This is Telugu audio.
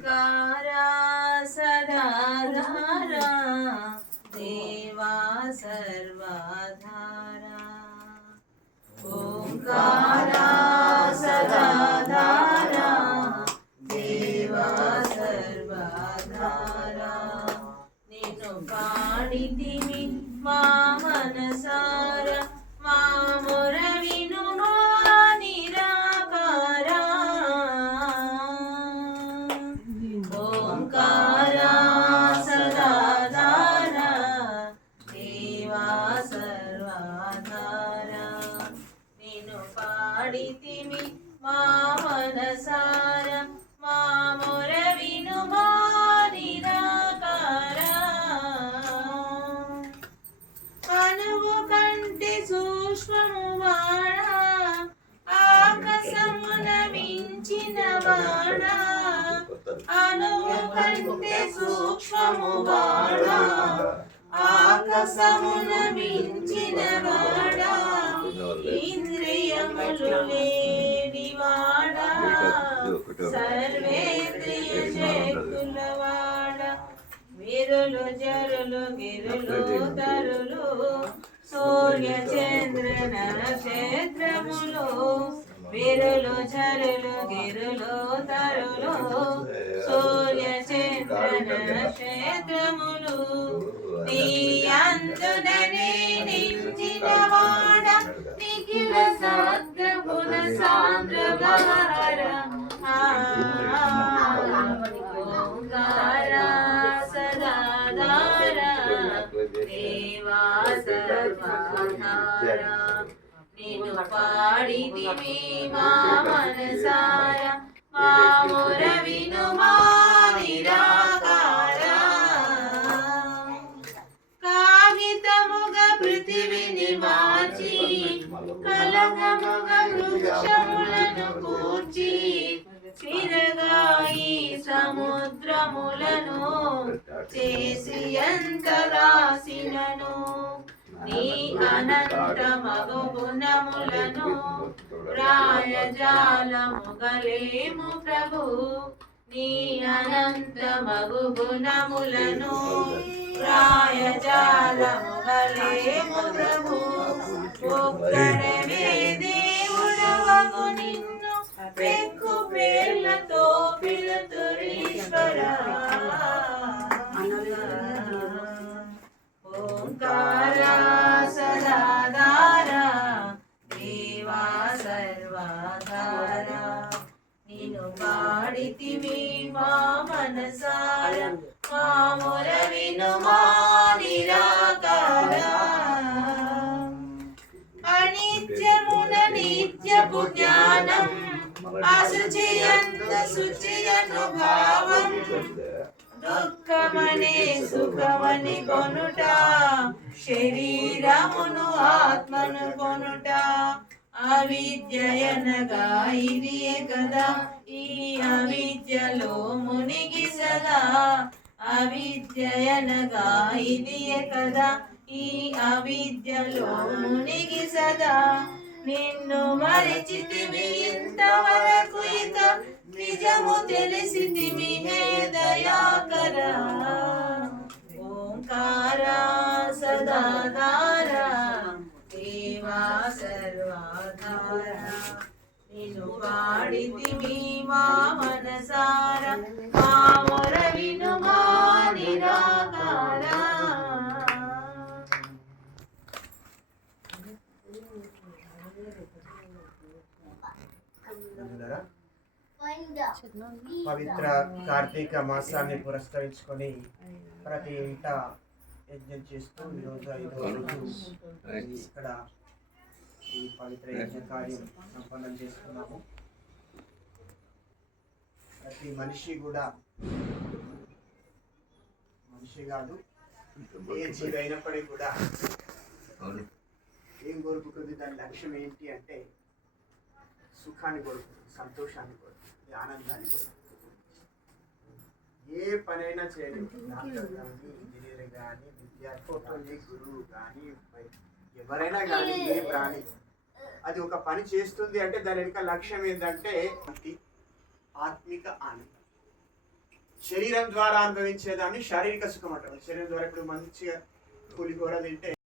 ఓంకారా సదాధారా దేవా సర్వాధారా ఓంకారా సదాధారా దేవా సర్వాధారా నిన్ను పాడితిమి మా మనసారా పాడితిమి మా మనసార మా మొర వినుమా అనువు అణువు కంటే సూక్ష్మము వాడా ఆకాశమున మించిన వాడా అనువు కంటే సూక్ష్మము వాడా ఆకాశమున మించిన సర్వేంద్రియ వీరులు జరులు గిరులు తరులు సూర్య చంద్ర నరక్షేత్రములు వీరులు జరులు గిరులు తరులు సూర్య చంద్ర నరక్షేత్రములు నీ అందుననే నించిన వాడ నిఖిల సాంద్రమున సాంద్రగార. సాంద్ర సదాధార దేవా సర్వాధార మా మనసార మా నిరాకార కాగితముగ పృథివిని మార్చి కలగముగ వృక్షము సముద్రములను చేసి ఎంత రాసినను నీ అనంత మగు గుణములను రాయజాలముగలేము ప్రభు. నీ అనంత మగు గుణములను రాయజాలముగలేము ప్రభు. ఒక్కడవే దేవుడవగు నిన్ను నిత్యపు జ్ఞానం. అశుచియంత శుచియను భావం. దుఃఖమనే సుఖమని కొనుట. శరీరమును ఆత్మను కొనుట. అవిద్యయనగా ఇది కదా. ఈ అవిద్యలో మునిగి సదా. అవిద్యయనగా ఇది కదా. ఈ అవిద్యలో మునిగి సదా. నిన్ను మరిచితివి ఇంతవరకు ఇక నిజము తెలిసింది మీ దయాకర ఓంకార సదాధార దేవా సర్వాధార. నిన్ను పాడితివి మా మనసార మా మొర విను మా నిరాకార అందులో పవిత్ర కార్తీక మాసాన్ని పురస్కరించుకొని ప్రతి ఇంట యజ్ఞం చేస్తూ ఈరోజు ఐదో రోజు ఇక్కడ ఈ పవిత్ర యజ్ఞ కార్యం సంపన్నం చేసుకున్నాము. ప్రతి మనిషి కూడా మనిషి కాదు ఏ జీవి అయినప్పటికీ కూడా ఏం కోరుకుంటుంది? దాని లక్ష్యం ఏంటి అంటే సుఖాన్ని కోరుకుంటుంది సంతోషాన్ని కోరుకుంటుంది ఆనందాన్ని కోరుకుంటుంది. ఏ పనైనా చేయండి. డాక్టర్ కానీ ఇంజనీర్ కానీ విద్యార్థి కానీ గురువు కానీ ఎవరైనా కానీ ఏ ప్రాణి అది ఒక పని చేస్తుంది అంటే దాని వెనుక లక్ష్యం ఏంటంటే శాంతి, ఆత్మిక ఆనందం. శరీరం ద్వారా అనుభవించేదాన్ని శారీరక సుఖం అంటారు. శరీరం ద్వారా ఇప్పుడు మంచిగా పులిహోర తింటే